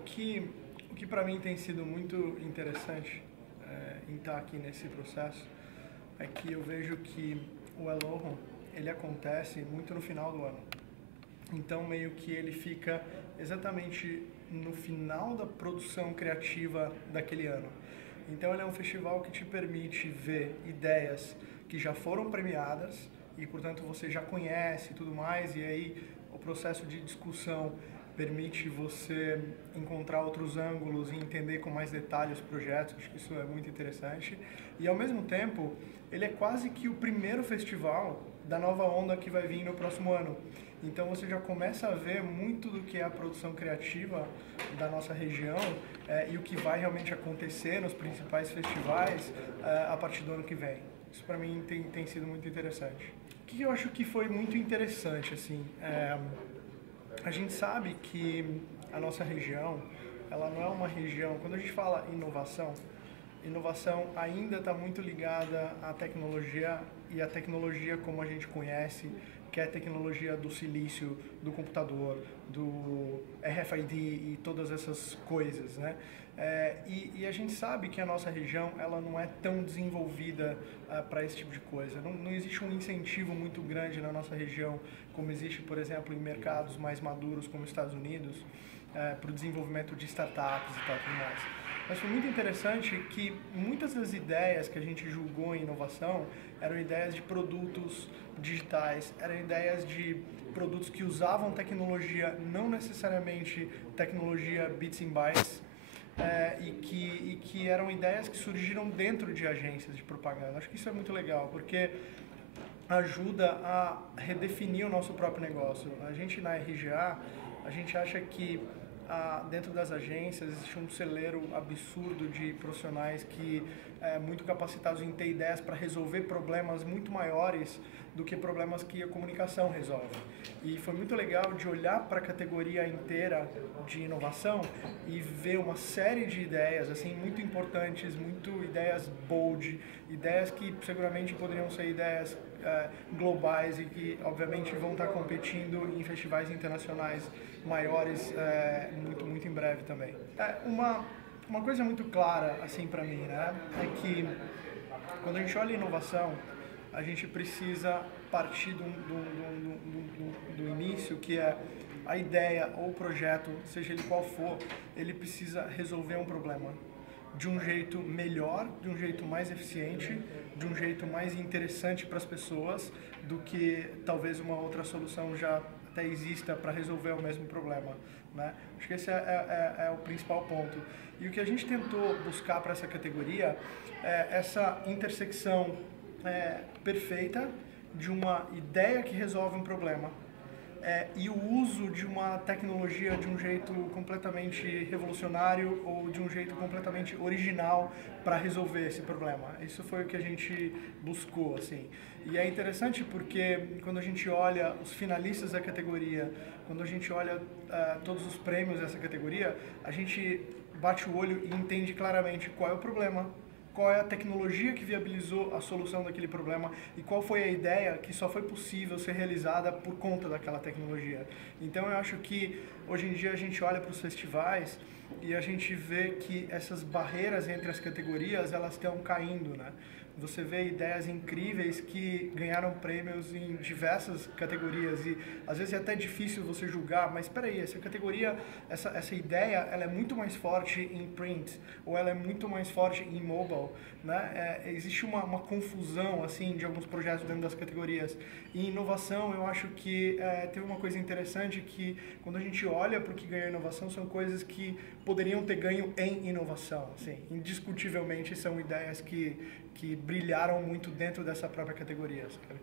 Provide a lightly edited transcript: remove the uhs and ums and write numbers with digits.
o que para mim tem sido muito interessante em estar aqui nesse processo é que eu vejo que o Aloha, ele acontece muito no final do ano. Então, meio que ele fica exatamente no final da produção criativa daquele ano. Então, ele é um festival que te permite ver ideias que já foram premiadas e, portanto, você já conhece e tudo mais, e aí o processo de discussão permite você encontrar outros ângulos e entender com mais detalhes os projetos. Acho que isso é muito interessante. E, ao mesmo tempo, ele é quase que o primeiro festival da nova onda que vai vir no próximo ano. Então você já começa a ver muito do que é a produção criativa da nossa região e o que vai realmente acontecer nos principais festivais a partir do ano que vem. Isso para mim tem sido muito interessante. O que eu acho que foi muito interessante, assim, a gente sabe que a nossa região, ela não é uma região, quando a gente fala inovação, inovação ainda está muito ligada à tecnologia e à tecnologia como a gente conhece, que é a tecnologia do silício, do computador, do RFID e todas essas coisas, né? E a gente sabe que a nossa região ela não é tão desenvolvida para esse tipo de coisa. Não existe um incentivo muito grande na nossa região, como existe, por exemplo, em mercados mais maduros como os Estados Unidos, para o desenvolvimento de startups e tal, tudo mais. Mas foi muito interessante que muitas das ideias que a gente julgou em inovação eram ideias de produtos digitais, eram ideias de produtos que usavam tecnologia, não necessariamente tecnologia bits and bytes, e que eram ideias que surgiram dentro de agências de propaganda. Acho que isso é muito legal, porque ajuda a redefinir o nosso próprio negócio. A gente na RGA, a gente acha que dentro das agências existe um celeiro absurdo de profissionais que muito capacitados em ter ideias para resolver problemas muito maiores do que problemas que a comunicação resolve. E foi muito legal de olhar para a categoria inteira de inovação e ver uma série de ideias assim muito importantes, muito ideias bold, ideias que seguramente poderiam ser ideias globais e que obviamente vão estar competindo em festivais internacionais maiores muito em breve também. Uma coisa muito clara assim para mim, né, é que quando a gente olha inovação, a gente precisa partir do início, que é a ideia ou o projeto, seja ele qual for, ele precisa resolver um problema de um jeito melhor, de um jeito mais eficiente, de um jeito mais interessante para as pessoas do que talvez uma outra solução já até exista para resolver o mesmo problema, né? Acho que esse é o principal ponto. E o que a gente tentou buscar para essa categoria é essa intersecção perfeita de uma ideia que resolve um problema e o uso de uma tecnologia de um jeito completamente revolucionário ou de um jeito completamente original para resolver esse problema. Isso foi o que a gente buscou, assim. E é interessante porque quando a gente olha os finalistas da categoria, quando a gente olha todos os prêmios dessa categoria, a gente bate o olho e entende claramente qual é o problema, qual é a tecnologia que viabilizou a solução daquele problema e qual foi a ideia que só foi possível ser realizada por conta daquela tecnologia. Então eu acho que hoje em dia a gente olha para os festivais e a gente vê que essas barreiras entre as categorias elas estão caindo, né? Você vê ideias incríveis que ganharam prêmios em diversas categorias e às vezes é até difícil você julgar, mas espera aí, essa categoria, essa ideia, ela é muito mais forte em print ou ela é muito mais forte em mobile, né? Existe uma confusão assim de alguns projetos dentro das categorias. E inovação, eu acho que teve uma coisa interessante que quando a gente olha para o que ganhou inovação são coisas que poderiam ter ganho em inovação, assim, indiscutivelmente são ideias que brilharam muito dentro dessa própria categoria, sabe?